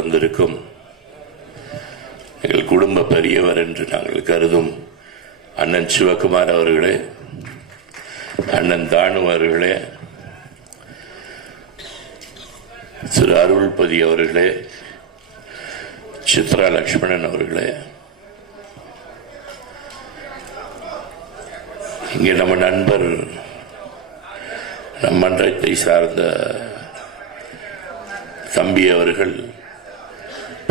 வந்திருக்கும் எங்கள் குடும்ப பெரியவர் என்று நாங்கள் கருதும் அண்ணன் சிவகுமார் அவர்களே, அண்ணன் தானு அவர்களே, திரு அருள்பதி அவர்களே, சித்ரா லட்சுமணன் அவர்களே, இங்கே நம்ம நண்பர் நம் மன்றத்தை சார்ந்த தம்பி அவர்கள்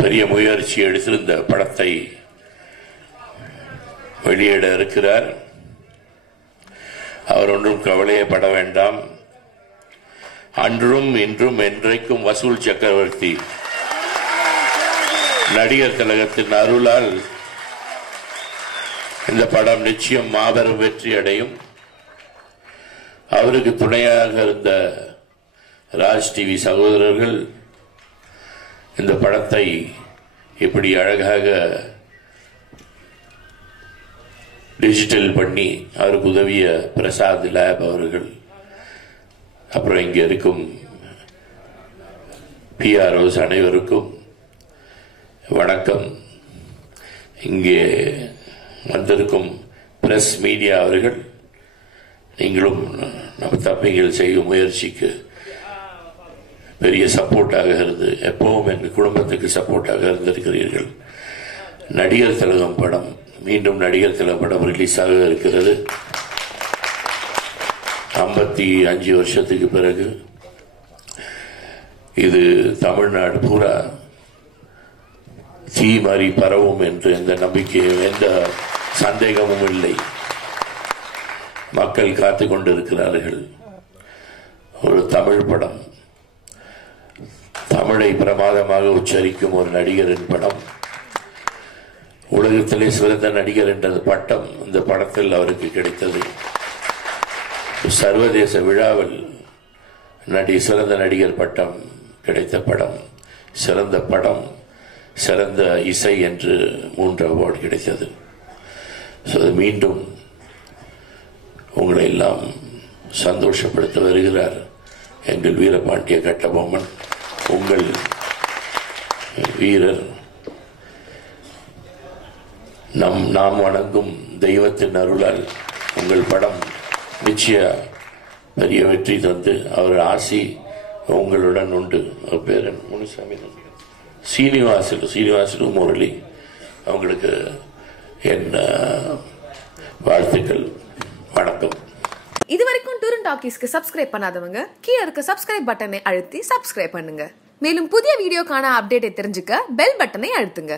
பெரிய முயற்சி எடுத்து இந்த படத்தை வெளியிட இருக்கிறார். அவர் ஒன்றும் கவலையப்பட வேண்டாம். அன்றும் இன்றும் என்றைக்கும் வசூல் சக்கரவர்த்தி நடிகர் திலகத்தின் அருளால் இந்த படம் நிச்சயம் மாபெரும் வெற்றி அடையும். அவருக்கு துணையாக இருந்த ராஜ் டிவி சகோதரர்கள் இந்த படத்தை இப்படி அழகாக டிஜிட்டல் பண்ணி அவருக்கு உதவிய பிரசாத் லேப் அவர்கள், அப்புறம் இங்கே இருக்கும் PROs அனைவருக்கும் வணக்கம். இங்கே வந்திருக்கும் பிரஸ் மீடியா அவர்கள், நீங்களும் நம்ம தம்பிகள் செய்யும் முயற்சிக்கு பெரிய சப்போர்ட்டாக இருந்து எப்பவும் எங்கள் குடும்பத்துக்கு சப்போர்ட்டாக இருந்திருக்கிறீர்கள். நடிகர் திலகம் படம் மீண்டும் நடிகர் திலகம் படம் ரிலீஸ் ஆக இருக்கிறது. 55 வருஷத்துக்கு பிறகு இது தமிழ்நாடு பூரா தீ மாறி பரவும் என்று எந்த நம்பிக்கையும் எந்த சந்தேகமும் இல்லை. மக்கள் காத்து கொண்டிருக்கிறார்கள். ஒரு தமிழ் படம், தமிழை பிரமாதமாக உச்சரிக்கும் ஒரு நடிகரின் படம், உலகத்திலே சிறந்த நடிகர் என்ற பட்டம் இந்த படத்தில் அவருக்கு கிடைத்தது. சர்வதேச விழாவில் சிறந்த நடிகர் பட்டம் கிடைத்த படம், சிறந்த படம், சிறந்த இசை என்று 3 அவார்டு கிடைத்தது. மீண்டும் உங்களை எல்லாம் சந்தோஷப்படுத்த வருகிறார் எங்கள் வீரபாண்டிய கட்டபொம்மன், உங்கள் வீரர். நாம் வணங்கும் தெய்வத்தின் அருளால் உங்கள் படம் நிச்சய பெரிய வெற்றி தந்து அவர் ஆசி உங்களுடன் உண்டு. அவர் பேர் முனுசாமி, சீனிவாசலு முரளி, அவங்களுக்கு என் வாழ்த்துக்கள். வணக்கம். இதுவரைக்கும் டூர் அண்ட் டாக்கீஸ்க்கு சப்ஸ்கிரைப் பண்ணாதவங்க கீழே இருக்க சப்ஸ்கிரைப் பட்டனை அழுத்தி சப்ஸ்கிரைப் பண்ணுங்க. மேலும் புதிய வீடியோக்கான அப்டேட்டை தெரிஞ்சுக்க பெல் பட்டனை அழுத்துங்க.